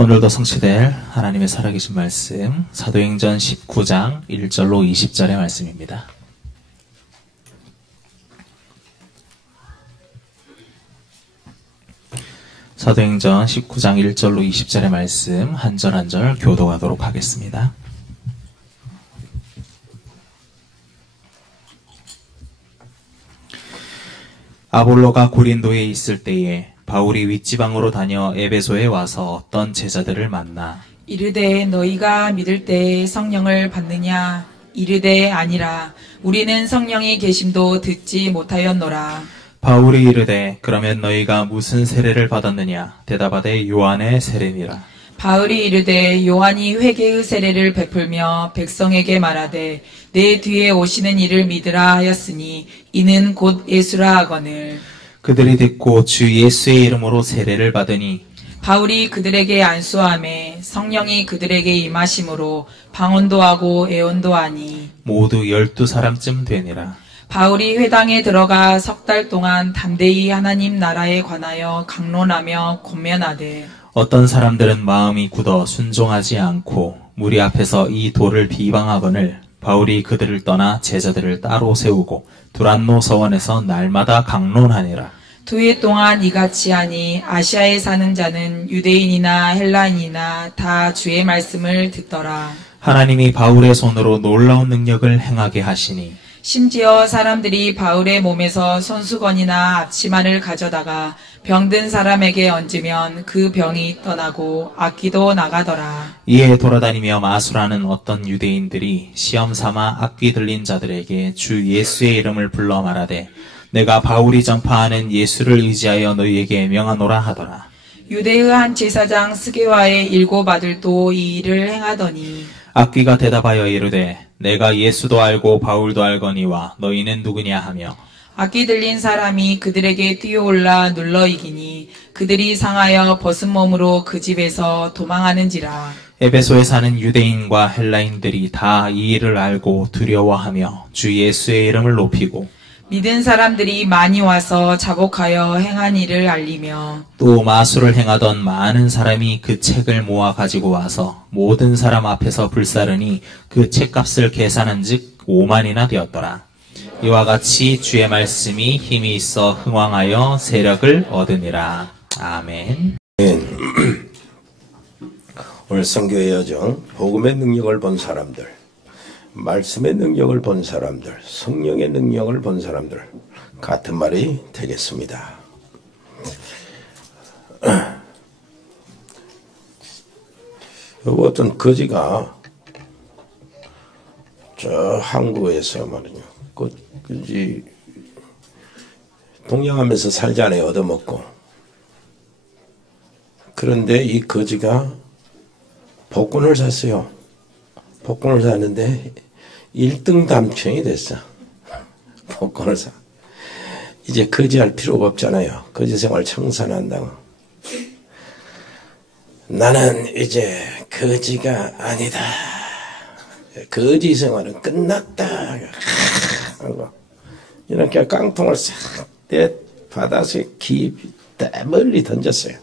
오늘도 성취될 하나님의 살아계신 말씀 사도행전 19장 1절로 20절의 말씀입니다. 사도행전 19장 1절로 20절의 말씀 한 절 한 절 교독하도록 하겠습니다. 아볼로가 고린도에 있을 때에 바울이 윗지방으로 다녀 에베소에 와서 어떤 제자들을 만나 이르되 너희가 믿을 때에 성령을 받느냐? 이르되 아니라 우리는 성령이 계심도 듣지 못하였노라. 바울이 이르되 그러면 너희가 무슨 세례를 받았느냐? 대답하되 요한의 세례니라. 바울이 이르되 요한이 회개의 세례를 베풀며 백성에게 말하되 내 뒤에 오시는 이를 믿으라 하였으니 이는 곧 예수라 하거늘. 그들이 듣고 주 예수의 이름으로 세례를 받으니 바울이 그들에게 안수하매 성령이 그들에게 임하심으로 방언도 하고 애언도 하니 모두 12사람쯤 되니라. 바울이 회당에 들어가 석 달 동안 담대히 하나님 나라에 관하여 강론하며 권면하되 어떤 사람들은 마음이 굳어 순종하지 않고 무리 앞에서 이 도를 비방하거늘 바울이 그들을 떠나 제자들을 따로 세우고 두란노 서원에서 날마다 강론하니라. 2해 동안 이같이 하니 아시아에 사는 자는 유대인이나 헬라인이나 다 주의 말씀을 듣더라. 하나님이 바울의 손으로 놀라운 능력을 행하게 하시니 심지어 사람들이 바울의 몸에서 손수건이나 앞치마를 가져다가 병든 사람에게 얹으면 그 병이 떠나고 악귀도 나가더라. 이에 돌아다니며 마술하는 어떤 유대인들이 시험 삼아 악귀 들린 자들에게 주 예수의 이름을 불러 말하되 내가 바울이 전파하는 예수를 의지하여 너희에게 명하노라 하더라. 유대의 한 제사장 스게와의 7 아들도 이 일을 행하더니 악귀가 대답하여 이르되 내가 예수도 알고 바울도 알거니와 너희는 누구냐 하며 악귀 들린 사람이 그들에게 뛰어올라 눌러 이기니 그들이 상하여 벗은 몸으로 그 집에서 도망하는지라. 에베소에 사는 유대인과 헬라인들이 다 이 일을 알고 두려워하며 주 예수의 이름을 높이고 믿은 사람들이 많이 와서 자복하여 행한 일을 알리며 또 마술을 행하던 많은 사람이 그 책을 모아 가지고 와서 모든 사람 앞에서 불사르니 그 책값을 계산한즉 5만이나 되었더라. 이와 같이 주의 말씀이 힘이 있어 흥왕하여 세력을 얻으니라. 아멘. 오늘 선교의 여정, 복음의 능력을 본 사람들, 말씀의 능력을 본 사람들, 성령의 능력을 본 사람들, 같은 말이 되겠습니다. 여기 어떤 거지가 저 항구에서 말이죠. 그지 동양하면서 살잖아요. 얻어먹고. 그런데 이 거지가 복권을 샀어요. 복권을 샀는데 1등 당첨이 됐어. 복권을 사. 이제 거지할 필요가 없잖아요. 거지 생활 청산한다고. 나는 이제 거지가 아니다. 거지 생활은 끝났다. 이렇게 깡통을 싹 내 바다에 깊이 멀리 던졌어요.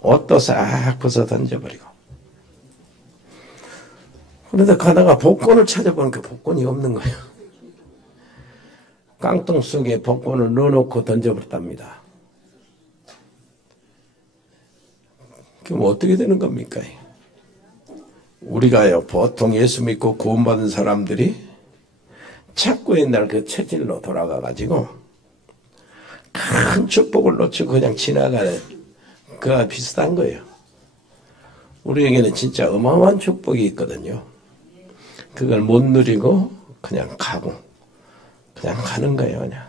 옷도 싹 벗어 던져버리고. 그러다 가다가 복권을 찾아보니까 복권이 없는 거예요. 깡통 속에 복권을 넣어놓고 던져버렸답니다. 그럼 어떻게 되는 겁니까? 우리가요, 보통 예수 믿고 구원받은 사람들이 자꾸 옛날 그 체질로 돌아가가지고 큰 축복을 놓치고 그냥 지나가는 그와 비슷한 거예요. 우리에게는 진짜 어마어마한 축복이 있거든요. 그걸 못 누리고 그냥 가고 그냥 가는 거예요. 그냥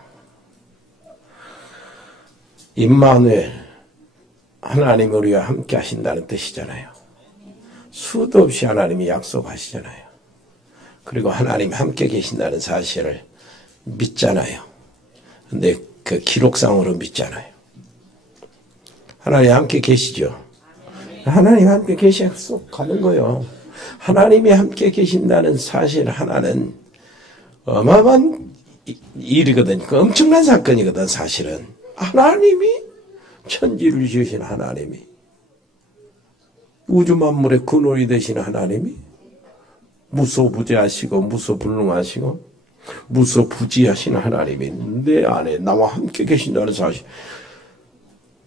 임마누엘, 하나님 우리와 함께 하신다는 뜻이잖아요. 수도 없이 하나님이 약속하시잖아요. 그리고 하나님이 함께 계신다는 사실을 믿잖아요. 근데 그 기록상으로 믿잖아요. 하나님 함께 계시죠. 하나님 함께 계셔서 가는 거예요. 하나님이 함께 계신다는 사실 하나는 어마어마한 일이거든. 그 엄청난 사건이거든. 사실은 하나님이 천지를 지으신 하나님이 우주 만물의 근원이 되시는 하나님이 무소부재하시고 무소불능하시고 무소부지하신 하나님이 내 안에 나와 함께 계신다는 사실.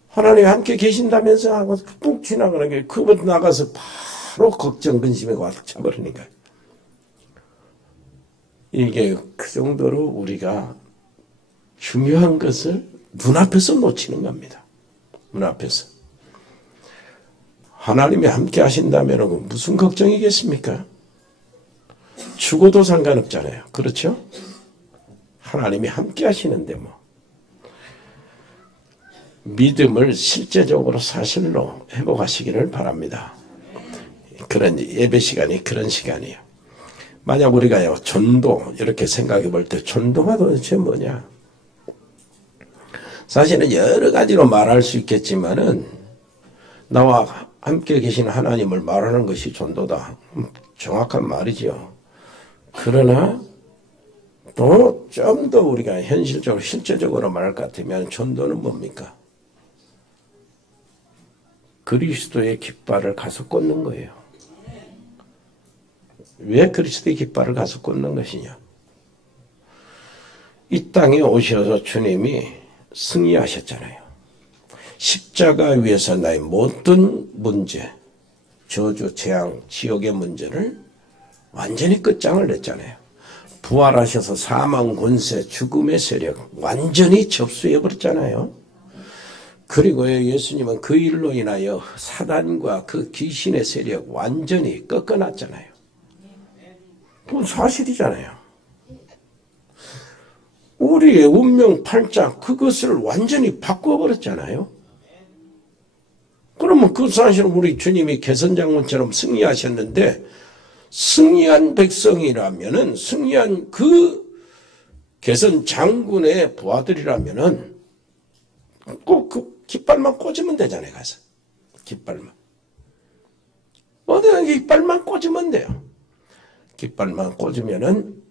하나님이 함께 계신다면서 하고 푹 지나가는 게 그것 나가서 바로 걱정 근심에 가득 차버리니까. 이게 그 정도로 우리가 중요한 것을 눈앞에서 놓치는 겁니다. 눈앞에서. 하나님이 함께 하신다면 무슨 걱정이겠습니까? 죽어도 상관없잖아요. 그렇죠? 하나님이 함께 하시는데 뭐. 믿음을 실제적으로 사실로 회복하시기를 바랍니다. 그런 예배 시간이 그런 시간이에요. 만약 우리가요, 전도, 이렇게 생각해 볼 때, 전도가 도대체 뭐냐? 사실은 여러 가지로 말할 수 있겠지만은, 나와 함께 계신 하나님을 말하는 것이 전도다. 정확한 말이죠. 그러나, 또 좀 더 우리가 현실적으로, 실제적으로 말할 것 같으면, 전도는 뭡니까? 그리스도의 깃발을 가서 꽂는 거예요. 왜 그리스도의 깃발을 가서 꽂는 것이냐? 이 땅에 오셔서 주님이 승리하셨잖아요. 십자가 위에서 나의 모든 문제, 저주, 재앙, 지옥의 문제를 완전히 끝장을 냈잖아요. 부활하셔서 사망, 권세, 죽음의 세력 완전히 접수해버렸잖아요. 그리고 예수님은 그 일로 인하여 사단과 그 귀신의 세력 완전히 꺾어놨잖아요. 그건 사실이잖아요. 우리의 운명 팔자 그것을 완전히 바꿔버렸잖아요. 그러면 그 사실은 우리 주님이 개선장군처럼 승리하셨는데 승리한 백성이라면은 승리한 그 개선장군의 부하들이라면은 꼭 그 깃발만 꽂으면 되잖아요. 가서 깃발만 어디 깃발만 꽂으면 돼요. 깃발만 꽂으면은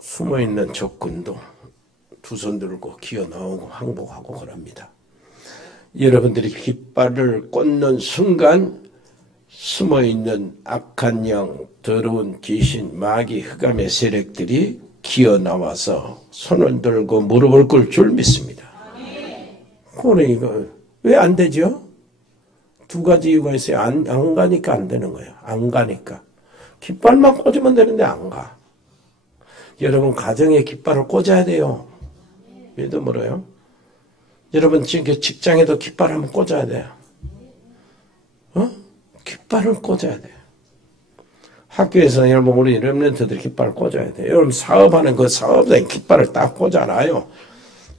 숨어있는 적군도 두 손 들고 기어 나오고 항복하고 그럽니다. 여러분들이 깃발을 꽂는 순간 숨어있는 악한 영, 더러운 귀신, 마귀, 흑암의 세력들이 기어 나와서 손을 들고 무릎을 꿇을 줄 믿습니다. 그래 이거 왜 안 되죠? 두 가지 이유가 있어요. 안 가니까 안 되는 거예요. 안 가니까. 깃발만 꽂으면 되는데 안 가. 여러분 가정에 깃발을 꽂아야 돼요. 왜도 멀어요? 여러분 지금 직장에도 깃발 한번 꽂아야 돼요. 깃발을 꽂아야 돼요. 학교에서 여러분 우리 렘넌트들이 깃발을 꽂아야 돼요. 여러분 사업하는 그 사업장에 깃발을 딱 꽂아놔요.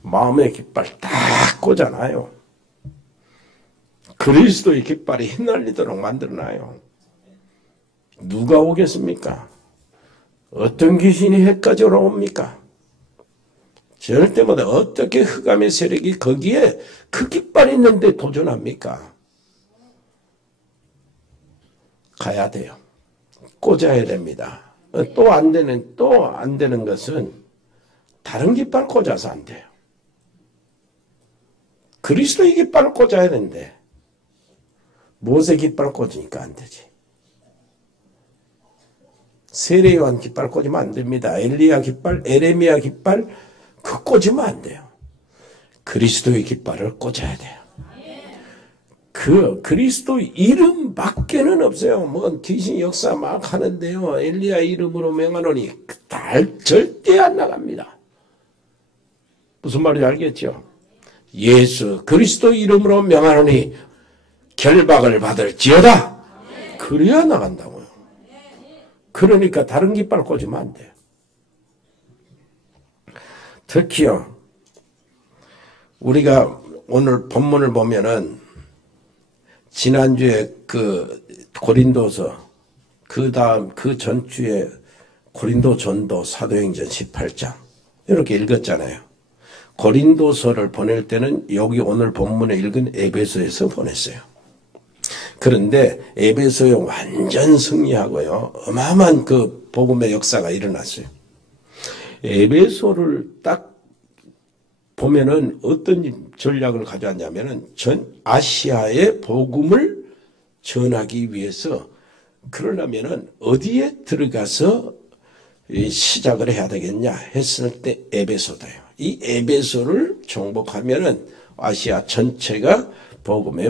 마음의 깃발 딱 꽂아놔요. 그리스도의 깃발이 휘날리도록 만들어놔요. 누가 오겠습니까? 어떤 귀신이 해까지 올라옵니까? 절대 못 어떻게 흑암의 세력이 거기에 그 깃발이 있는데 도전합니까? 가야 돼요. 꽂아야 됩니다. 또 안 되는 것은 다른 깃발 꽂아서 안 돼요. 그리스도의 깃발을 꽂아야 되는데 모세 깃발 꽂으니까 안 되지. 세례요한 깃발 꽂으면 안 됩니다. 엘리야 깃발, 에레미야 깃발 그 꽂으면 안 돼요. 그리스도의 깃발을 꽂아야 돼요. 그 그리스도 이름 밖에는 없어요. 뭐 귀신 역사 막 하는데요. 엘리야 이름으로 명하노니 절대 안 나갑니다. 무슨 말인지 알겠죠? 예수 그리스도 이름으로 명하노니 결박을 받을지어다. 그래야 나간다고요. 그러니까 다른 깃발 꽂으면 안 돼요. 특히요. 우리가 오늘 본문을 보면은 지난주에 그 고린도서 그 다음 그 전주에 고린도 전도 사도행전 18장 이렇게 읽었잖아요. 고린도서를 보낼 때는 여기 오늘 본문에 읽은 에베소에서 보냈어요. 그런데 에베소에 완전 승리하고요. 어마어마한 그 복음의 역사가 일어났어요. 에베소를 딱 보면은 어떤 전략을 가져왔냐면은 전 아시아의 복음을 전하기 위해서 그러려면은 어디에 들어가서 시작을 해야 되겠냐 했을 때 에베소다요. 이 에베소를 정복하면은 아시아 전체가 복음에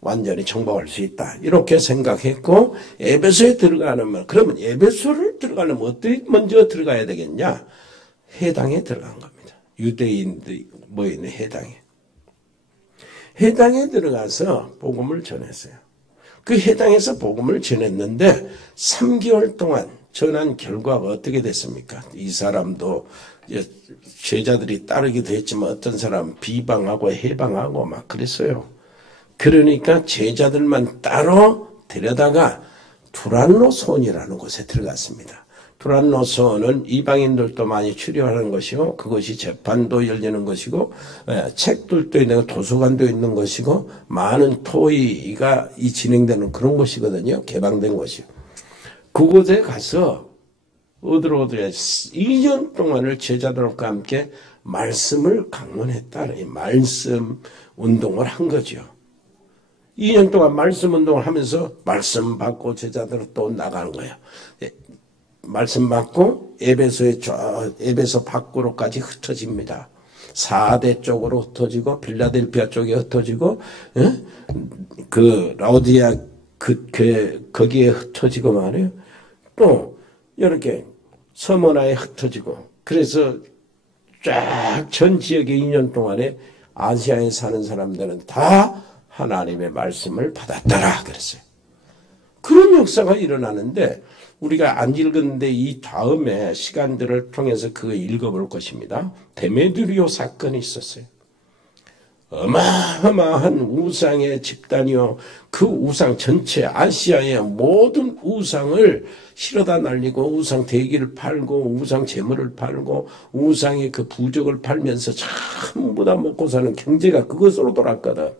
완전히 정복할 수 있다. 이렇게 생각했고 에베소에 들어가려면 그러면 에베소를 들어가려면 어디 먼저 들어가야 되겠냐? 해당에 들어간 겁니다. 유대인들이 모이는 해당에. 해당에 들어가서 복음을 전했어요. 그 해당에서 복음을 전했는데 3개월 동안 전한 결과가 어떻게 됐습니까? 이 사람도 제자들이 따르기도 했지만 어떤 사람은 비방하고 해방하고 막 그랬어요. 그러니까 제자들만 따로 데려다가 두란노손이라는 곳에 들어갔습니다. 두란노손은 이방인들도 많이 출입하는 것이고 그것이 재판도 열리는 것이고 책들도 있는 도서관도 있는 것이고 많은 토의가 진행되는 그런 곳이거든요. 개방된 곳이요. 그곳에 가서 어디로 2년 동안을 제자들과 함께 말씀을 강론했다. 말씀 운동을 한 거죠. 2년 동안 말씀 운동을 하면서 말씀 받고 제자들은 또 나가는 거예요. 말씀 받고 에베소 밖으로까지 흩어집니다. 4대 쪽으로 흩어지고 빌라델피아 쪽에 흩어지고 그 라오디아 거기에 흩어지고 말이에요. 또 이렇게 서머나에 흩어지고 그래서 쫙 전 지역에 2년 동안에 아시아에 사는 사람들은 다 하나님의 말씀을 받았더라 그랬어요. 그런 역사가 일어나는데 우리가 안 읽었는데 이 다음에 시간들을 통해서 그거 읽어볼 것입니다. 데메드리오 사건이 있었어요. 어마어마한 우상의 집단이요. 그 우상 전체 아시아의 모든 우상을 실어다 날리고 우상 대기를 팔고 우상 재물을 팔고 우상의 그 부적을 팔면서 전부 다 먹고 사는 경제가 그것으로 돌았거든.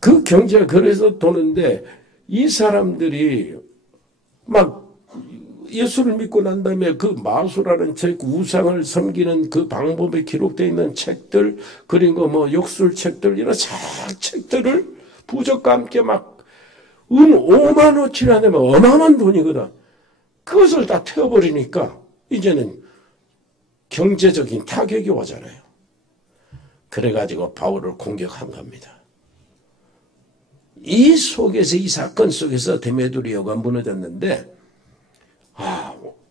그 경제가 그래서 도는데 이 사람들이 막 예수를 믿고 난 다음에 그 마수라는 책, 우상을 섬기는 그 방법에 기록되어 있는 책들, 그리고 뭐 역술책들, 이런 책들을 부적과 함께 막 5만 원치나 되면 어마어마한 돈이거든. 그것을 다 태워버리니까 이제는 경제적인 타격이 오잖아요. 그래가지고 바울을 공격한 겁니다. 이 속에서, 이 사건 속에서 데메드리오가 무너졌는데,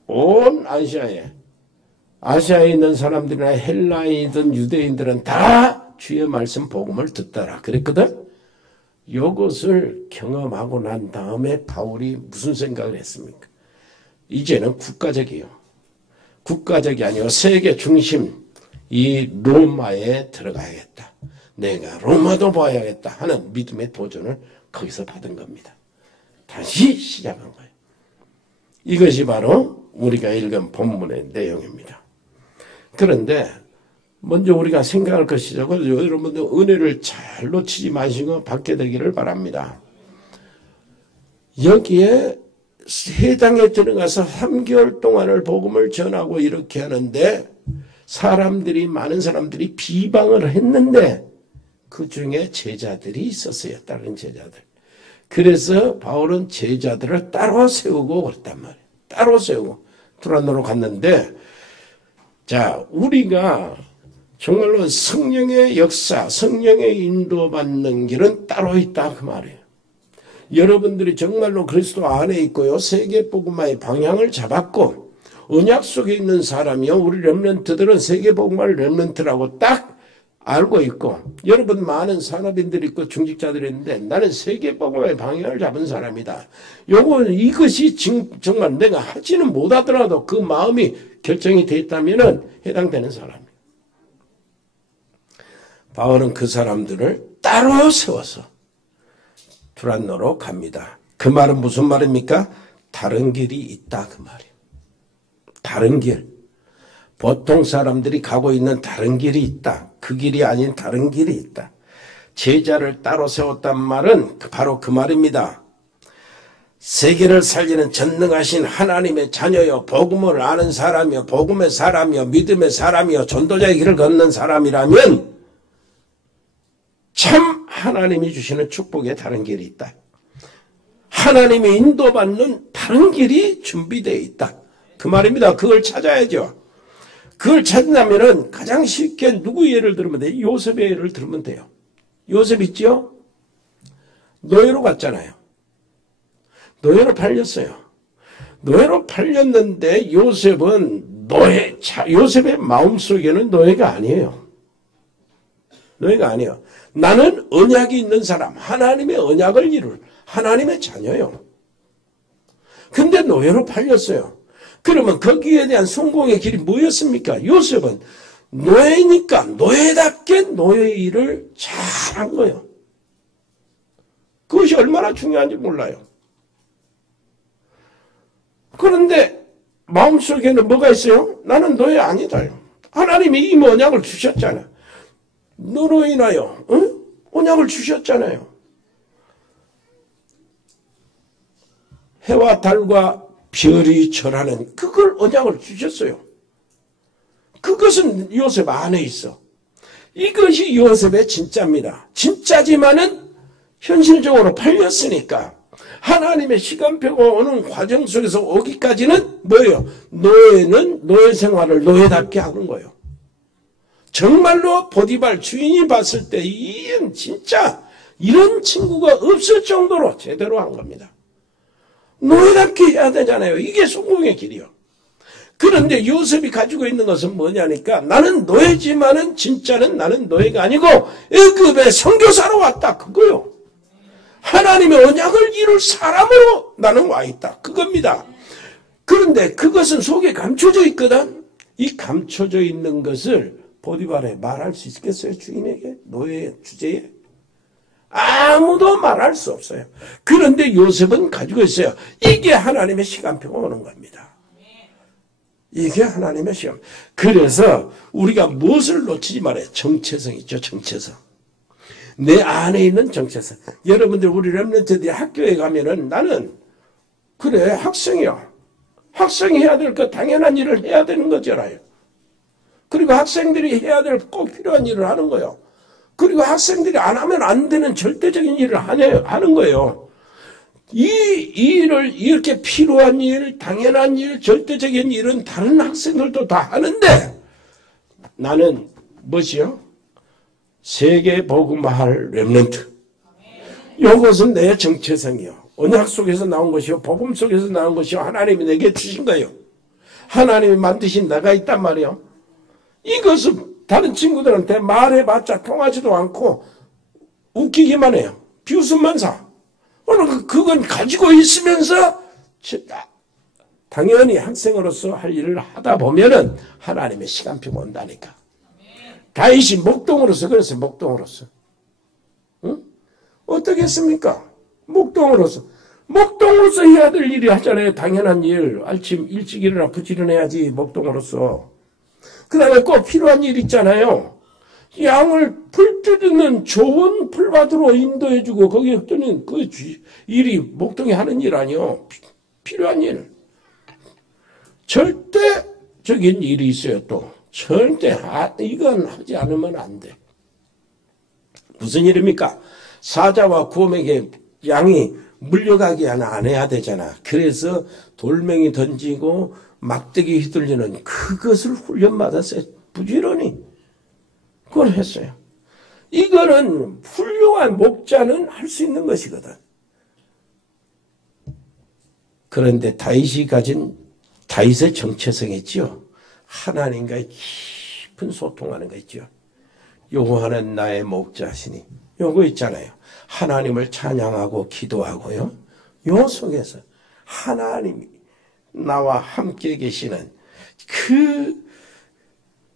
온 아시아에 있는 사람들이나 헬라이든 유대인들은 다 주의 말씀 복음을 듣더라 그랬거든. 이것을 경험하고 난 다음에 바울이 무슨 생각을 했습니까? 이제는 국가적이요. 국가적이 아니고 세계 중심 이 로마에 들어가야겠다. 내가 로마도 봐야겠다 하는 믿음의 도전을 거기서 받은 겁니다. 다시 시작한 거예요. 이것이 바로 우리가 읽은 본문의 내용입니다. 그런데 먼저 우리가 생각할 것이죠. 여러분들 은혜를 잘 놓치지 마시고 받게 되기를 바랍니다. 여기에 해당에 들어가서 3개월 동안을 복음을 전하고 이렇게 하는데 많은 사람들이 비방을 했는데 그 중에 제자들이 있었어요. 다른 제자들. 그래서 바울은 제자들을 따로 세우고 그랬단 말이에요. 따로 세우고 두란노로 갔는데, 자, 우리가 정말로 성령의 역사, 성령의 인도받는 길은 따로 있다 그 말이에요. 여러분들이 정말로 그리스도 안에 있고요. 세계복음화의 방향을 잡았고 언약 속에 있는 사람이요. 우리 렘넌트들은 세계복음화를 렘넌트라고 딱 알고 있고, 여러분 많은 산업인들이 있고 중직자들이 있는데 나는 세계복음화의 방향을 잡은 사람이다. 이것이 정말 내가 하지는 못하더라도 그 마음이 결정이 돼 있다면 해당되는 사람이에요. 바울은 그 사람들을 따로 세워서 두란노로 갑니다. 그 말은 무슨 말입니까? 다른 길이 있다 그 말이에요. 다른 길. 보통 사람들이 가고 있는 다른 길이 있다. 그 길이 아닌 다른 길이 있다. 제자를 따로 세웠단 말은 바로 그 말입니다. 세계를 살리는 전능하신 하나님의 자녀요, 복음을 아는 사람이요, 복음의 사람이요, 믿음의 사람이요, 전도자의 길을 걷는 사람이라면 참 하나님이 주시는 축복에 다른 길이 있다. 하나님이 인도받는 다른 길이 준비되어 있다. 그 말입니다. 그걸 찾아야죠. 그걸 찾으려면 가장 쉽게 누구 예를 들으면 돼요? 요셉의 예를 들으면 돼요. 요셉 있죠? 노예로 갔잖아요. 노예로 팔렸어요. 노예로 팔렸는데 요셉은 요셉의 마음속에는 노예가 아니에요. 노예가 아니에요. 나는 언약이 있는 사람, 하나님의 언약을 이룰 하나님의 자녀요. 근데 노예로 팔렸어요. 그러면 거기에 대한 성공의 길이 뭐였습니까? 요셉은 노예니까 노예답게 노예 일을 잘한 거예요. 그것이 얼마나 중요한지 몰라요. 그런데 마음속에는 뭐가 있어요? 나는 노예 아니다. 하나님이 이 언약을 주셨잖아. 너로 인하여 언약을 주셨잖아요. 해와 달과 별이 절하는 그걸 언약을 주셨어요. 그것은 요셉 안에 있어. 이것이 요셉의 진짜입니다. 진짜지만은 현실적으로 팔렸으니까 하나님의 시간표가 오는 과정 속에서 오기까지는 뭐예요? 노예는 노예 생활을 노예답게 하는 거예요. 정말로 보디발 주인이 봤을 때 이는 진짜 이런 친구가 없을 정도로 제대로 한 겁니다. 노예답게 해야 되잖아요. 이게 성공의 길이요. 그런데 요셉이 가지고 있는 것은 뭐냐니까 나는 노예지만은 진짜는 나는 노예가 아니고 애굽에 선교사로 왔다. 그거요. 하나님의 언약을 이룰 사람으로 나는 와 있다. 그겁니다. 그런데 그것은 속에 감춰져 있거든. 이 감춰져 있는 것을 보디발에 말할 수 있겠어요? 주인에게? 노예 주제에? 아무도 말할 수 없어요. 그런데 요셉은 가지고 있어요. 이게 하나님의 시간표가 오는 겁니다. 이게 하나님의 시간. 그래서 우리가 무엇을 놓치지 말아요? 정체성 있죠. 정체성. 내 안에 있는 정체성. 여러분들 우리 렘넌트들이 학교에 가면은 나는 그래 학생이야. 학생이 해야 될 거 당연한 일을 해야 되는 거잖아요. 그리고 학생들이 해야 될 꼭 필요한 일을 하는 거예요. 그리고 학생들이 안 하면 안 되는 절대적인 일을 하는 거예요. 이 일을 이렇게 필요한 일, 당연한 일, 절대적인 일은 다른 학생들도 다 하는데 나는 무엇이요? 세계 복음화할 렘넌트. 이것은 내 정체성이요. 언약 속에서 나온 것이요. 복음 속에서 나온 것이요. 하나님이 내게 주신 거예요. 하나님이 만드신 내가 있단 말이요. 이것은 다른 친구들한테 말해봤자 통하지도 않고 웃기기만 해요. 비웃음만 사. 그건 가지고 있으면서 당연히 학생으로서 할 일을 하다 보면은 하나님의 시간표가 온다니까. 다윗이 목동으로서 그랬어요. 목동으로서. 응? 어떻게 했습니까? 목동으로서 해야 될 일이 하잖아요. 당연한 일. 아침 일찍 일어나 부지런해야지. 목동으로서. 그 다음에 꼭 필요한 일 있잖아요. 양을 풀 뜯는 좋은 풀밭으로 인도해주고 거기에 뜨는 그 일이 목동이 하는 일 아니요. 필요한 일. 절대적인 일이 있어요. 또 절대 이건 하지 않으면 안 돼. 무슨 일입니까? 사자와 곰에게 양이 물려가게 안 해야 되잖아. 그래서 돌멩이 던지고 막대기 휘둘리는 그것을 훈련받았어요. 부지런히. 그걸 했어요. 이거는 훌륭한 목자는 할 수 있는 것이거든. 그런데 다윗이 가진 다윗의 정체성이 있죠. 하나님과의 깊은 소통하는 거 있죠. 여호와는 나의 목자시니. 요거 있잖아요. 하나님을 찬양하고 기도하고요. 요 속에서 하나님이 나와 함께 계시는 그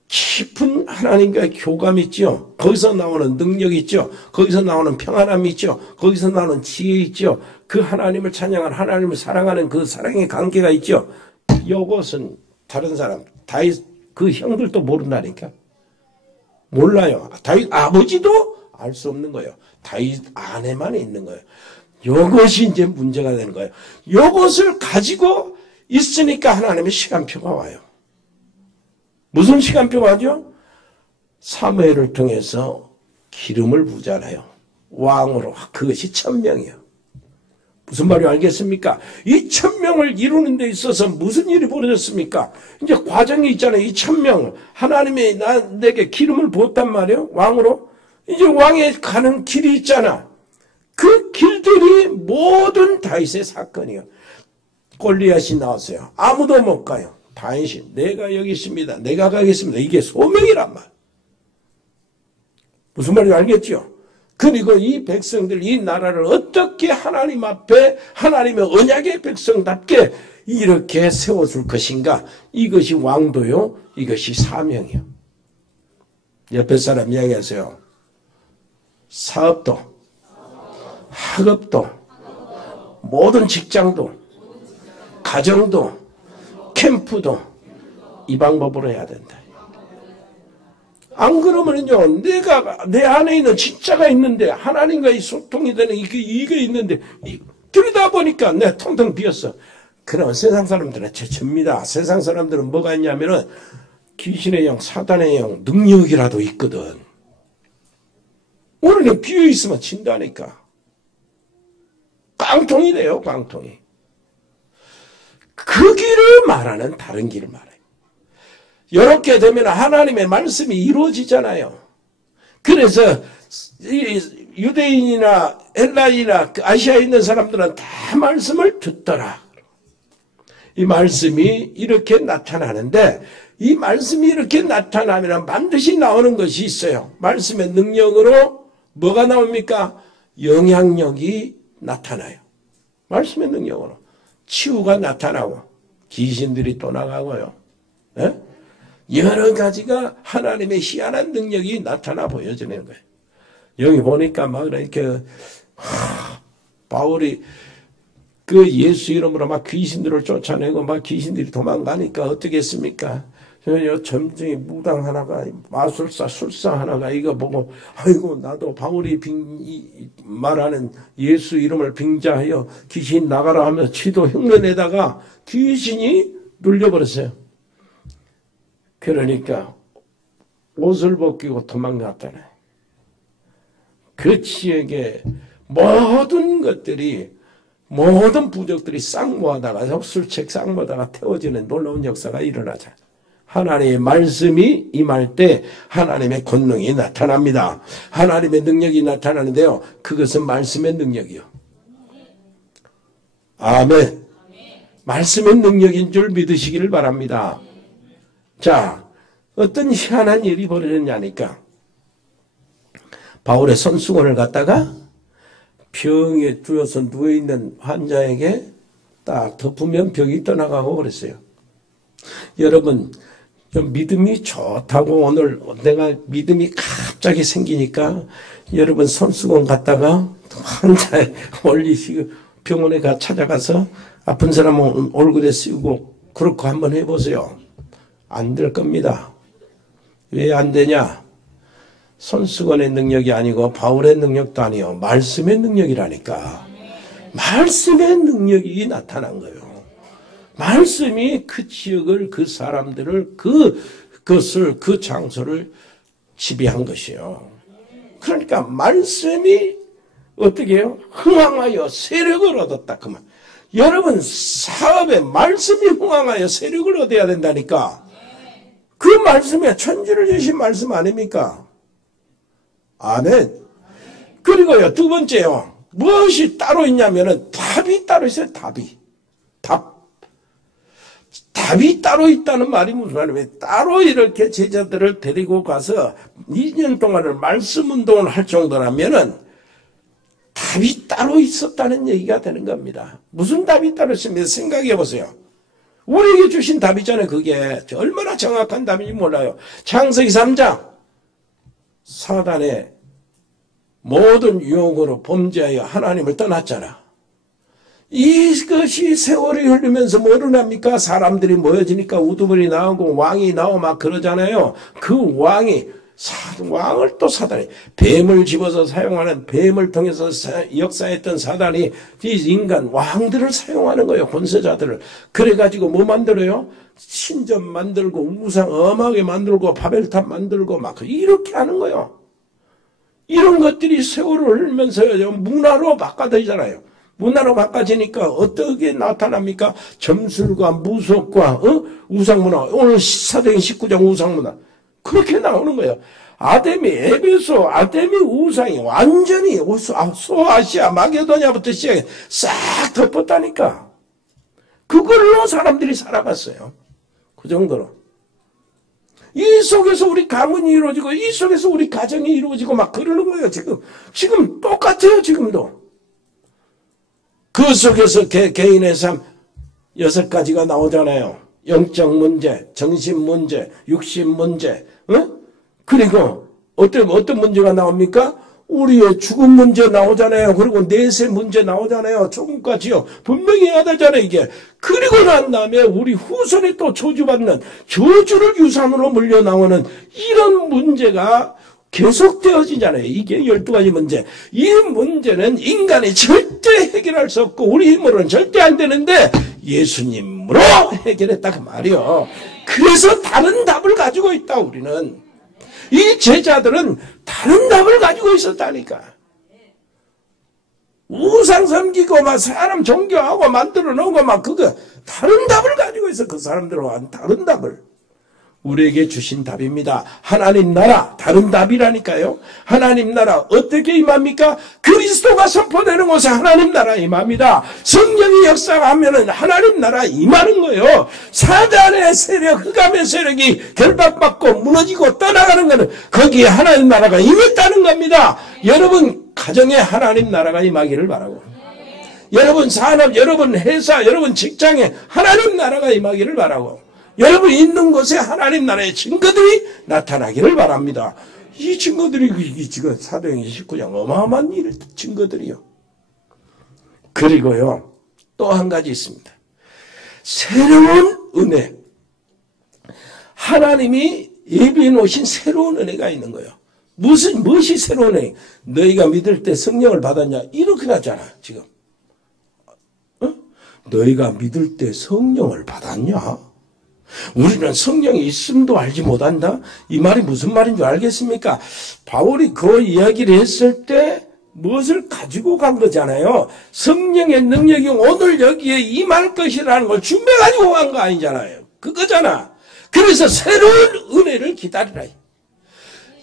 깊은 하나님과의 교감이 있죠. 거기서 나오는 능력이 있죠. 거기서 나오는 평안함이 있죠. 거기서 나오는 지혜 있죠. 그 하나님을 찬양하는 하나님을 사랑하는 그 사랑의 관계가 있죠. 이것은 다른 사람 다윗 그 형들도 모른다니까. 몰라요. 다윗 아버지도 알 수 없는 거예요. 다윗 안에만 있는 거예요. 이것이 이제 문제가 되는 거예요. 이것을 가지고 있으니까 하나님의 시간표가 와요. 무슨 시간표가 와죠? 사무엘을 통해서 기름을 부잖아요. 왕으로. 그것이 천명이요. 무슨 말인지 알겠습니까? 이 천명을 이루는 데 있어서 무슨 일이 벌어졌습니까? 이제 과정이 있잖아요. 이 천명. 하나님이 내게 기름을 부었단 말이에요. 왕으로. 이제 왕에 가는 길이 있잖아. 그 길들이 모든 다윗의 사건이요. 골리앗이 나왔어요. 아무도 못 가요. 다윗이 내가 여기 있습니다. 내가 가겠습니다. 이게 소명이란 말. 무슨 말인지 알겠죠? 그리고 이 백성들, 이 나라를 어떻게 하나님 앞에 하나님의 언약의 백성답게 이렇게 세워줄 것인가? 이것이 왕도요. 이것이 사명이요. 옆에 사람 이야기하세요. 사업도, 학업도, 모든 직장도, 가정도, 캠프도 이 방법으로 해야 된다. 안 그러면요, 내 안에 있는 진짜가 있는데, 하나님과의 소통이 되는 이게 있는데, 들이다 보니까 내가 텅텅 비었어. 그러면 세상 사람들은 접니다. 세상 사람들은 뭐가 있냐면은, 귀신의 영, 사단의 영, 능력이라도 있거든. 오늘 비어있으면 진다니까. 깡통이 돼요, 깡통이. 그 길을 말하는 다른 길을 말해요. 이렇게 되면 하나님의 말씀이 이루어지잖아요. 그래서 유대인이나 헬라인이나 아시아에 있는 사람들은 다 말씀을 듣더라. 이 말씀이 이렇게 나타나는데 이 말씀이 이렇게 나타나면 반드시 나오는 것이 있어요. 말씀의 능력으로 뭐가 나옵니까? 영향력이 나타나요. 말씀의 능력으로. 치유가 나타나고 귀신들이 또 나가고요. 네? 여러 가지가 하나님의 희한한 능력이 나타나 보여지는 거예요. 여기 보니까 막 이렇게 바울이 그 예수 이름으로 막 귀신들을 쫓아내고 막 귀신들이 도망가니까 어떻게 했습니까? 점쟁이 무당 하나가 마술사 술사 하나가 이거 보고 아이고 나도 바울이 말하는 예수 이름을 빙자하여 귀신 나가라 하면서 지도 흉내내다가 귀신이 눌려버렸어요. 그러니까 옷을 벗기고 도망갔다네. 그 지역에 모든 것들이 모든 부족들이 쌍모하다가 술책 쌍모하다가 태워지는 놀라운 역사가 일어나자. 하나님의 말씀이 임할 때 하나님의 권능이 나타납니다. 하나님의 능력이 나타나는데요. 그것은 말씀의 능력이요. 아멘. 말씀의 능력인 줄 믿으시기를 바랍니다. 자, 어떤 희한한 일이 벌어졌냐니까. 바울의 손수건을 갖다가 병에 누워서 누워있는 환자에게 딱 덮으면 병이 떠나가고 그랬어요. 여러분, 믿음이 좋다고 오늘 내가 믿음이 갑자기 생기니까 여러분 손수건 갖다가 환자에 올리시고 병원에 찾아가서 아픈 사람 얼굴에 씌우고 그렇게 한번 해보세요. 안 될 겁니다. 왜 안 되냐? 손수건의 능력이 아니고 바울의 능력도 아니요. 말씀의 능력이라니까. 말씀의 능력이 나타난 거예요. 말씀이 그 지역을, 그 사람들을, 그것을, 그 장소를 지배한 것이요. 그러니까 말씀이 어떻게 해요? 흥황하여 세력을 얻었다. 그 말. 여러분, 사업에 말씀이 흥황하여 세력을 얻어야 된다니까. 그 말씀에 천지를 주신 말씀 아닙니까? 아멘. 그리고요, 두 번째요. 무엇이 따로 있냐면은 답이 따로 있어요, 답이. 답이 따로 있다는 말이 무슨 말이에요? 따로 이렇게 제자들을 데리고 가서 2년 동안을 말씀 운동을 할 정도라면은 답이 따로 있었다는 얘기가 되는 겁니다. 무슨 답이 따로 있습니까? 생각해 보세요. 우리에게 주신 답이잖아요. 그게 얼마나 정확한 답인지 몰라요. 창세기 3장 사단의 모든 유혹으로 범죄하여 하나님을 떠났잖아. 이것이 세월이 흐르면서 뭐 일어납니까? 사람들이 모여지니까 우두머리 나오고 왕이 나오고 막 그러잖아요. 그 왕을 또 사단이 뱀을 집어서 사용하는 뱀을 통해서 역사했던 사단이 이 인간 왕들을 사용하는 거예요. 권세자들을. 그래가지고 뭐 만들어요? 신전 만들고 우상 엄하게 만들고 바벨탑 만들고 막 이렇게 하는 거예요. 이런 것들이 세월을 흘면서 문화로 바꿔지잖아요. 문화로 바꿔지니까 어떻게 나타납니까? 점술과 무속과 우상문화. 오늘 사도행 19장 우상문화. 그렇게 나오는 거예요. 아데미, 에베소, 아데미 우상이 완전히 소아시아, 마게도냐부터 시작해 싹 덮었다니까. 그걸로 사람들이 살아갔어요. 그 정도로. 이 속에서 우리 가문이 이루어지고 이 속에서 우리 가정이 이루어지고 막 그러는 거예요. 지금 똑같아요. 지금도. 그 속에서 개인의 삶 6가지가 나오잖아요. 영적 문제, 정신 문제, 육신 문제, 그리고 어떤 문제가 나옵니까? 우리의 죽음 문제 나오잖아요. 그리고 내세 문제 나오잖아요. 조금까지요. 분명히 해야 되잖아요, 이게. 그리고 난 다음에 우리 후손이 또 저주받는, 저주를 유산으로 물려나오는 이런 문제가 계속되어지잖아요. 이게 12가지 문제. 이 문제는 인간이 절대 해결할 수 없고 우리 힘으로는 절대 안 되는데 예수님으로 해결했다 그 말이요. 그래서 다른 답을 가지고 있다 우리는. 이 제자들은 다른 답을 가지고 있었다니까. 우상 섬기고 막 사람 종교하고 만들어 놓고 막 그거 다른 답을 가지고 있어. 그 사람들은 다른 답을. 우리에게 주신 답입니다. 하나님 나라 다른 답이라니까요. 하나님 나라 어떻게 임합니까? 그리스도가 선포되는 곳에 하나님 나라 임합니다. 성령이 역사하면은 하나님 나라 임하는 거예요. 사단의 세력, 흑암의 세력이 결박받고 무너지고 떠나가는 거는 거기에 하나님 나라가 임했다는 겁니다. 여러분 가정에 하나님 나라가 임하기를 바라고, 여러분 산업, 여러분 회사, 여러분 직장에 하나님 나라가 임하기를 바라고, 여러분 있는 곳에 하나님 나라의 증거들이 나타나기를 바랍니다. 이 증거들이 지금 사도행 19장 어마어마한 증거들이요. 그리고요 또 한 가지 있습니다. 새로운 은혜. 하나님이 예비해 놓으신 새로운 은혜가 있는 거예요. 무엇이 새로운 은혜? 너희가 믿을 때 성령을 받았냐? 이렇게 나잖아 지금. 너희가 믿을 때 성령을 받았냐? 우리는 성령이 있음도 알지 못한다? 이 말이 무슨 말인 줄 알겠습니까? 바울이 그 이야기를 했을 때 무엇을 가지고 간 거잖아요. 성령의 능력이 오늘 여기에 임할 것이라는 걸 준비해가지고 간 거 아니잖아요. 그거잖아. 그래서 새로운 은혜를 기다리라.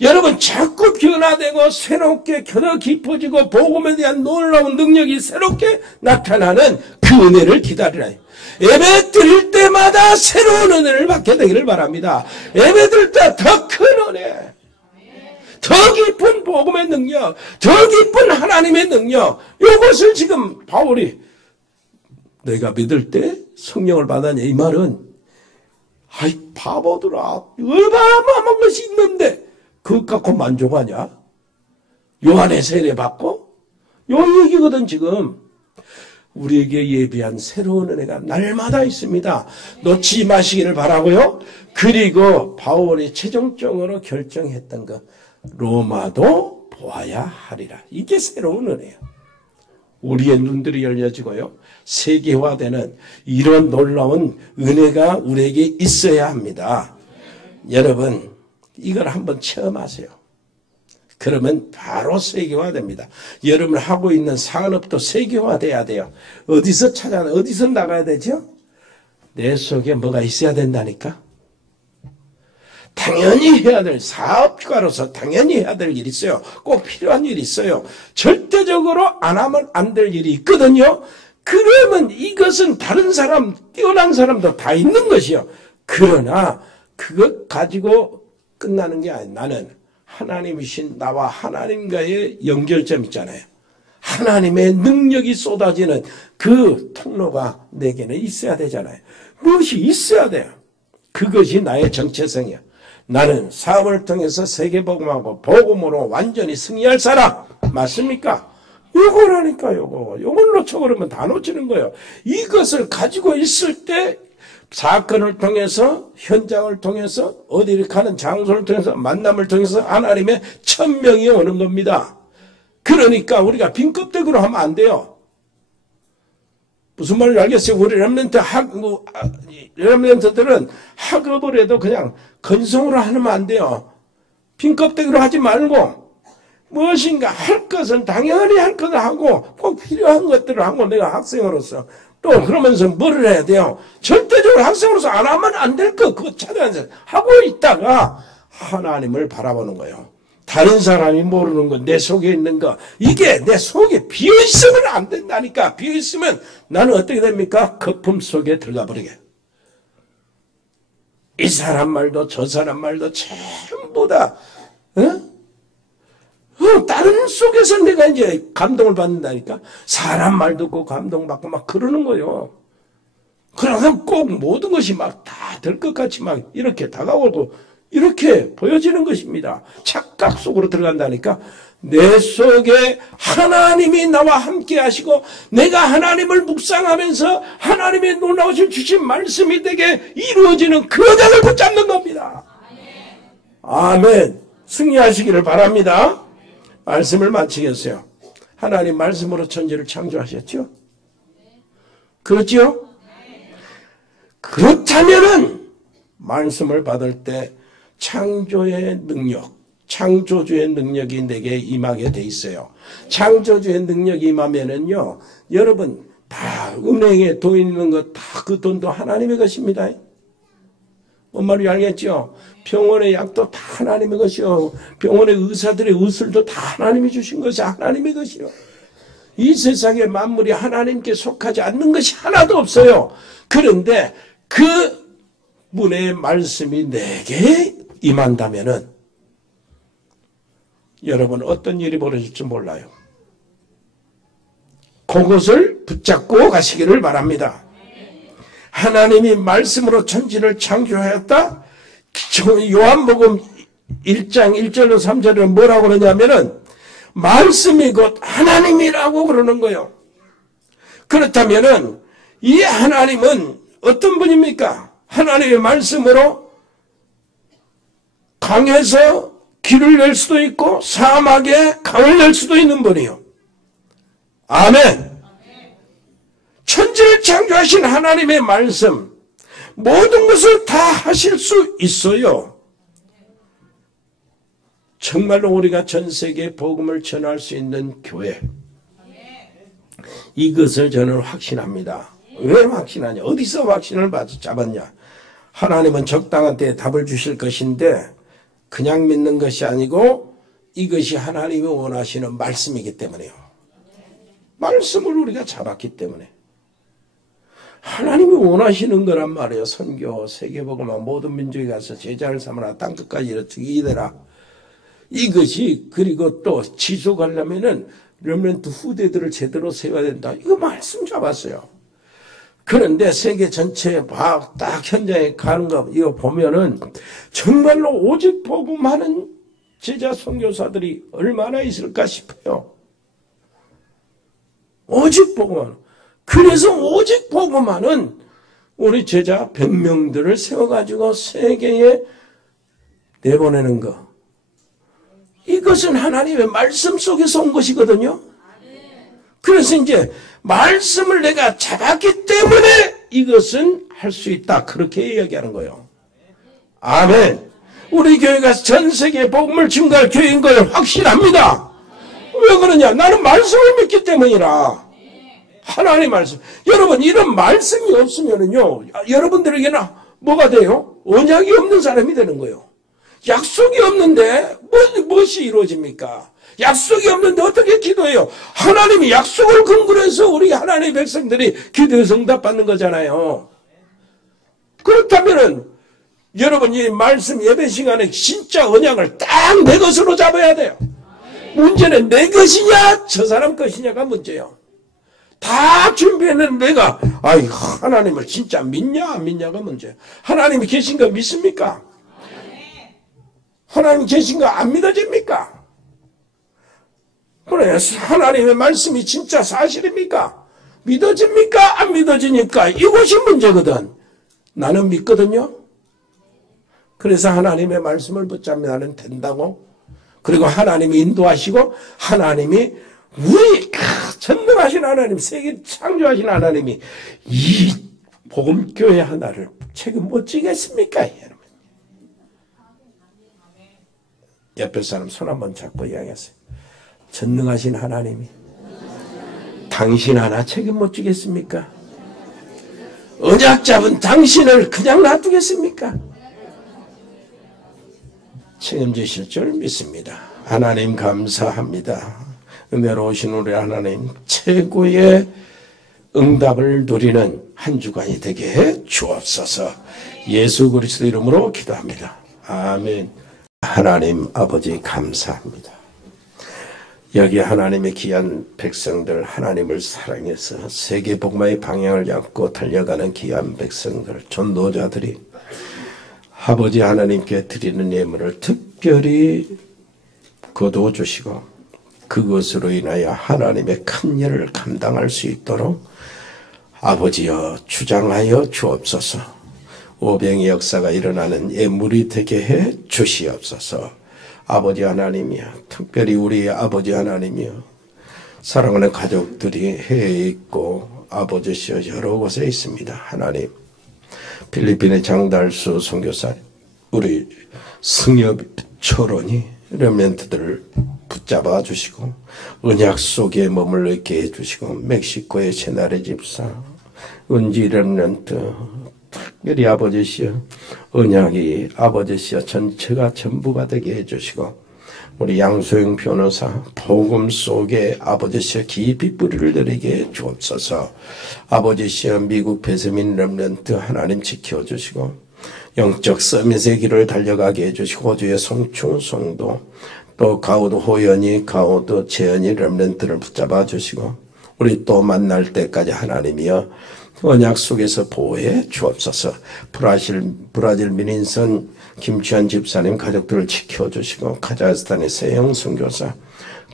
여러분 자꾸 변화되고 새롭게 더 깊어지고 복음에 대한 놀라운 능력이 새롭게 나타나는 그 은혜를 기다리라. 예배 드릴 때마다 새로운 은혜를 받게 되기를 바랍니다. 예배 드릴 때 더 큰 은혜, 더 깊은 복음의 능력, 더 깊은 하나님의 능력, 이것을 지금 바울이 내가 믿을 때 성령을 받았냐 이 말은 아이 바보들아 얼마나 것이 있는데 그것 갖고 만족하냐? 요한의 세례 받고? 요 얘기거든 지금. 우리에게 예비한 새로운 은혜가 날마다 있습니다. 놓치지 마시기를 바라고요. 그리고 바울이 최종적으로 결정했던 것, 로마도 보아야 하리라. 이게 새로운 은혜예요. 우리의 눈들이 열려지고요. 세계화되는 이런 놀라운 은혜가 우리에게 있어야 합니다. 여러분 이걸 한번 체험하세요. 그러면 바로 세계화됩니다. 여러분 하고 있는 산업도 세계화돼야 돼요. 어디서 나가야 되죠? 내 속에 뭐가 있어야 된다니까? 당연히 해야 될, 사업가로서 당연히 해야 될 일이 있어요. 꼭 필요한 일이 있어요. 절대적으로 안 하면 안 될 일이 있거든요. 그러면 이것은 다른 사람, 뛰어난 사람도 다 있는 것이요. 그러나 그것 가지고 끝나는 게 아니에요. 나는 하나님이신 나와 하나님과의 연결점 있잖아요. 하나님의 능력이 쏟아지는 그 통로가 내게는 있어야 되잖아요. 무엇이 있어야 돼요. 그것이 나의 정체성이야. 나는 사업을 통해서 세계복음하고 복음으로 완전히 승리할 사람 맞습니까? 요거라니까 요걸 놓쳐버리면 다 놓치는 거예요. 이것을 가지고 있을 때 사건을 통해서 현장을 통해서 어디를 가는 장소를 통해서 만남을 통해서 하나님의 천명이 오는 겁니다. 그러니까 우리가 빈 껍데기로 하면 안 돼요. 무슨 말인지 알겠어요? 우리 렘넌트들은 학업을 해도 그냥 건성으로 하면 안 돼요. 빈 껍데기로 하지 말고 무엇인가 할 것은 당연히 할 것을 하고 꼭 필요한 것들을 하고 내가 학생으로서 또 그러면서 뭐를 해야 돼요? 절대적으로 학생으로서 안 하면 안 될 거 그거 찾아서 하고 있다가 하나님을 바라보는 거예요. 다른 사람이 모르는 거, 내 속에 있는 거, 이게 내 속에 비어있으면 안 된다니까. 비어있으면 나는 어떻게 됩니까? 거품 속에 들어가 버리게. 이 사람 말도 저 사람 말도 전부 다 다른 속에서 내가 이제 감동을 받는다니까. 사람 말 듣고 감동받고 막 그러는 거요. 그러면 꼭 모든 것이 막 다 될 것 같이 막 이렇게 다가오고 이렇게 보여지는 것입니다. 착각 속으로 들어간다니까. 내 속에 하나님이 나와 함께 하시고 내가 하나님을 묵상하면서 하나님의 놀라우신 주신 말씀이 되게 이루어지는 그 여정을 붙잡는 겁니다. 아멘. 승리하시기를 바랍니다. 말씀을 마치겠어요. 하나님 말씀으로 천지를 창조하셨죠? 그렇죠? 그렇다면은 말씀을 받을 때 창조의 능력, 창조주의 능력이 내게 임하게 돼 있어요. 창조주의 능력이 임하면은요, 여러분 다 은행에 돈 있는 거 다 그 돈도 하나님의 것입니다. 뭔 말인지 알겠죠? 병원의 약도 다 하나님의 것이요. 병원의 의사들의 의술도 다 하나님이 주신 것이 하나님의 것이요. 이 세상의 만물이 하나님께 속하지 않는 것이 하나도 없어요. 그런데 그 분의 말씀이 내게 임한다면은 여러분 어떤 일이 벌어질지 몰라요. 그것을 붙잡고 가시기를 바랍니다. 하나님이 말씀으로 천지를 창조하였다. 요한복음 1장 1절로 3절은 뭐라고 그러냐면은 말씀이 곧 하나님이라고 그러는 거예요. 그렇다면은 이 하나님은 어떤 분입니까? 하나님의 말씀으로 강에서 길을 낼 수도 있고 사막에 강을 낼 수도 있는 분이요. 아멘. 천지를 창조하신 하나님의 말씀, 모든 것을 다 하실 수 있어요. 정말로 우리가 전 세계에 복음을 전할 수 있는 교회, 이것을 저는 확신합니다. 왜 확신하냐? 어디서 확신을 잡았냐? 하나님은 적당한 때에 답을 주실 것인데 그냥 믿는 것이 아니고 이것이 하나님이 원하시는 말씀이기 때문에요. 말씀을 우리가 잡았기 때문에. 하나님이 원하시는 거란 말이에요. 선교, 세계복음화 모든 민족에 가서 제자를 삼아라. 땅끝까지 이렇게 이대라. 이것이 그리고 또 지속하려면은 렘넌트 후대들을 제대로 세워야 된다. 이거 말씀 잡았어요. 그런데 세계 전체에 딱 현장에 가는 거 이거 보면은 정말로 오직 복음하는 제자 선교사들이 얼마나 있을까 싶어요. 오직 복음하는. 그래서 오직 복음하는 우리 제자 100명들을 세워가지고 세계에 내보내는 거. 이것은 하나님의 말씀 속에서 온 것이거든요. 그래서 이제 말씀을 내가 잡았기 때문에 이것은 할 수 있다. 그렇게 이야기하는 거예요. 아멘. 우리 교회가 전 세계에 복음을 증거할 교회인 걸 확신합니다. 왜 그러냐? 나는 말씀을 믿기 때문이라. 하나님의 말씀. 여러분, 이런 말씀이 없으면은요, 여러분들에게는 뭐가 돼요? 언약이 없는 사람이 되는 거예요. 약속이 없는데 무엇이 이루어집니까? 약속이 없는데 어떻게 기도해요? 하나님이 약속을 근거로 해서 우리 하나님의 백성들이 기도에 응답받는 거잖아요. 그렇다면은 여러분 이 말씀 예배 시간에 진짜 언약을 딱 내 것으로 잡아야 돼요. 문제는 내 것이냐 저 사람 것이냐가 문제예요. 다 준비했는데 내가 하나님을 진짜 믿냐 안 믿냐가 문제예요. 하나님이 계신 거 믿습니까? 하나님 계신 거 안 믿어집니까? 그래, 하나님의 말씀이 진짜 사실입니까? 믿어집니까? 안 믿어지니까? 이것이 문제거든. 나는 믿거든요. 그래서 하나님의 말씀을 붙잡으면 나는 된다고. 그리고 하나님이 인도하시고 하나님이 우리 전능하신 하나님, 세계 창조하신 하나님이 이 복음교회 하나를 책임 못 지겠습니까? 여러분. 옆에 사람 손 한번 잡고 이야기하세요. 전능하신 하나님이 당신 하나 책임 못 지겠습니까? 언약 잡은 당신을 그냥 놔두겠습니까? 책임지실 줄 믿습니다. 하나님 감사합니다. 은혜로우신 우리 하나님 최고의 응답을 누리는 한 주간이 되게 해 주옵소서. 예수 그리스도 이름으로 기도합니다. 아멘. 하나님 아버지 감사합니다. 여기 하나님의 귀한 백성들, 하나님을 사랑해서 세계 복음화의 방향을 잡고 달려가는 귀한 백성들, 전도자들이 아버지 하나님께 드리는 예물을 특별히 거두어주시고 그것으로 인하여 하나님의 큰 일을 감당할 수 있도록 아버지여 주장하여 주옵소서. 오병의 역사가 일어나는 예물이 되게 해 주시옵소서. 아버지 하나님이여, 특별히 우리 아버지 하나님이여, 사랑하는 가족들이 해외에 있고 아버지시여 여러 곳에 있습니다. 하나님, 필리핀의 장달수 선교사, 우리 승엽 초론이 렘넌트들을 붙잡아 주시고 언약 속에 머물러 있게 해주시고 멕시코의 제나레 집사, 은지 렘넌트, 특별히 아버지시여 언약이 아버지시여 전체가 전부가 되게 해주시고 우리 양소영 변호사 복음 속에 아버지시여 깊이 뿌리를 내리게 해 주옵소서. 아버지시여 미국 배세민 렘넌트 하나님 지켜주시고 영적 서밋의 길을 달려가게 해주시고 호주의 송충 송도 또 가우드 호연이 가우드 재현이 렘넌트를 붙잡아 주시고 우리 또 만날 때까지 하나님이여 언약 속에서 보호해 주옵소서. 브라질 민인선 김치환 집사님 가족들을 지켜주시고 카자흐스탄의 세영 선교사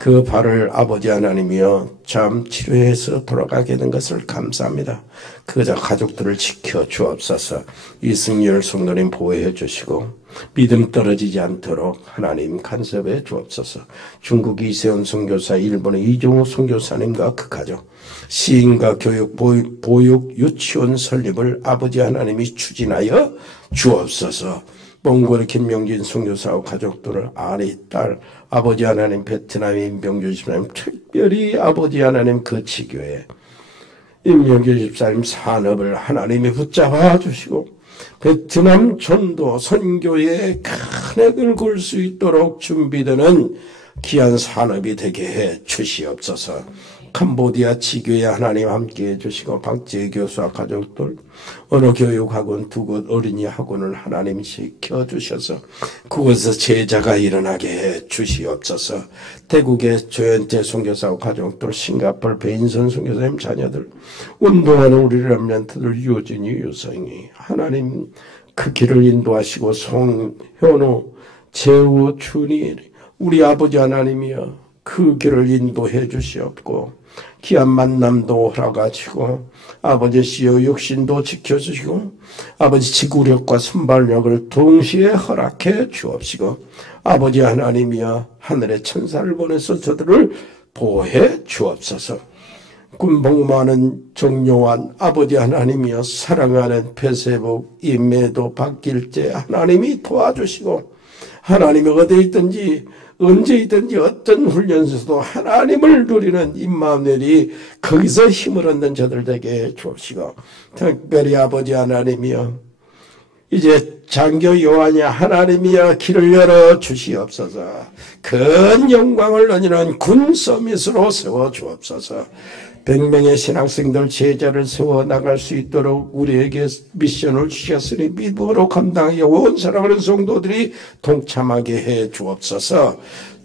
그 발을 아버지 하나님이여 참 치료해서 돌아가게 된 것을 감사합니다. 그저 가족들을 지켜 주옵소서. 이승열 성도님 보호해 주시고 믿음 떨어지지 않도록 하나님 간섭해 주옵소서. 중국 이세훈 선교사, 일본의 이종호 선교사님과 그 가족, 시인과 교육, 보육, 유치원 설립을 아버지 하나님이 추진하여 주옵소서. 몽골의 김명진 선교사와 가족들을 아내, 딸, 아버지 하나님 베트남 임병주 집사님, 특별히 아버지 하나님 그 지교회 임명주 집사님 산업을 하나님이 붙잡아 주시고 베트남 전도 선교에 큰 액을 굴 수 있도록 준비되는 귀한 산업이 되게 해 주시옵소서. 캄보디아 지교회 하나님 함께해 주시고 박지혜 교수와 가족들 언어교육학원 두 곳 어린이 학원을 하나님 지켜주셔서 그곳에서 제자가 일어나게 해 주시옵소서. 태국의 조현태 선교사와 가족들, 싱가포르 배인선 선교사님 자녀들, 운동하는 우리 렘넌트들 유진이 유성이 하나님 그 길을 인도하시고 송현우, 재우, 준이 우리 아버지 하나님이여 그 길을 인도해 주시옵고 귀한 만남도 허락하시고 아버지시여 육신도 지켜주시고 아버지 지구력과 순발력을 동시에 허락해 주옵시고 아버지 하나님이여 하늘의 천사를 보내서 저들을 보호해 주옵소서. 군복 많은 정용환 아버지 하나님이여 사랑하는 배세복 임매도 박길재 하나님이 도와주시고 하나님이 어디에 있든지 언제 있든지 어떤 훈련소도 하나님을 누리는 임마누엘이 거기서 힘을 얻는 저들 되게 주옵시고 특별히 아버지 하나님이여 이제 장교 요한이 하나님이여 길을 열어 주시옵소서. 큰 영광을 얻는 군 서밋으로 세워 주옵소서. 100명의 신학생들 제자를 세워 나갈 수 있도록 우리에게 미션을 주셨으니 믿음으로 감당하여 온 사랑하는 성도들이 동참하게 해 주옵소서.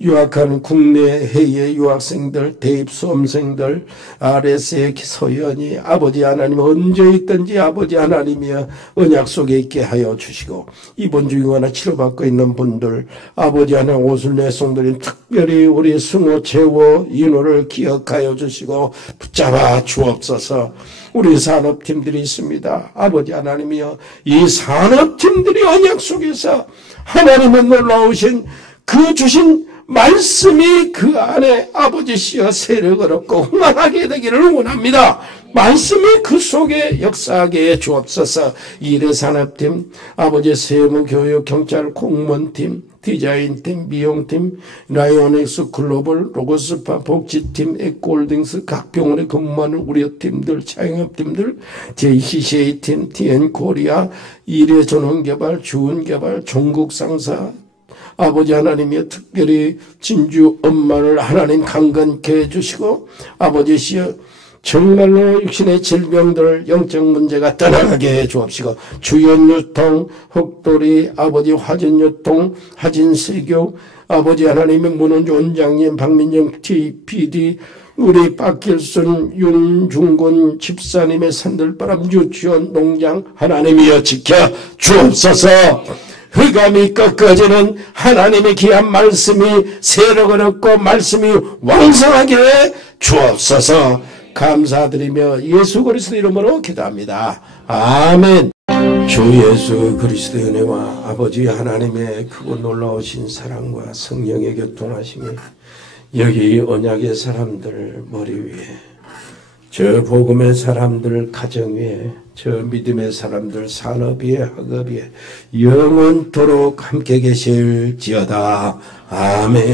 유학하는 국내 해외 유학생들, 대입 수험생들, RS의 서연이 아버지 하나님 언제 있든지 아버지 하나님이여 언약 속에 있게 하여 주시고 이번 주 영화나 치료받고 있는 분들 아버지 하나님 오순례 성도님 특별히 우리 승호, 재호, 인호를 기억하여 주시고 붙잡아 주옵소서. 우리 산업팀들이 있습니다. 아버지 하나님이여 이 산업팀들이 언약 속에서 하나님의 놀라우신 그 주신 말씀이 그 안에 아버지시여 세력을 얻고 흥하게 되기를 원합니다. 말씀이 그 속에 역사하게 해 주옵소서. 일회산업팀, 아버지 세무교육, 경찰 공무원팀, 디자인팀, 미용팀, 라이온엑스 글로벌, 로고스파 복지팀, 에코홀딩스, 각 병원에 근무하는 우리 팀들, 창업팀들, JCCA팀, TN코리아, 일회전원개발, 주은개발, 종국상사, 아버지 하나님이 특별히 진주 엄마를 하나님 강건케 해주시고, 아버지 시여 정말로 육신의 질병들 영적 문제가 떠나가게 해 주옵시고, 주연유통, 흑돌이, 아버지 화진유통, 화진세교, 아버지 하나님의 문원주 원장님, 박민정 TPD, 우리 박길순, 윤중곤 집사님의 산들바람 유치원 농장 하나님이여 지켜 주옵소서. 흑암이 꺾어지는 하나님의 귀한 말씀이 세력을 얻고 말씀이 왕성하게 해 주옵소서. 감사드리며 예수 그리스도 이름으로 기도합니다. 아멘. 주 예수 그리스도의 은혜와 아버지 하나님의 크고 놀라우신 사랑과 성령의 교통하심이 여기 언약의 사람들 머리 위에, 저 복음의 사람들 가정 위에, 저 믿음의 사람들 산업 위에, 학업 위에 영원토록 함께 계실지어다. 아멘.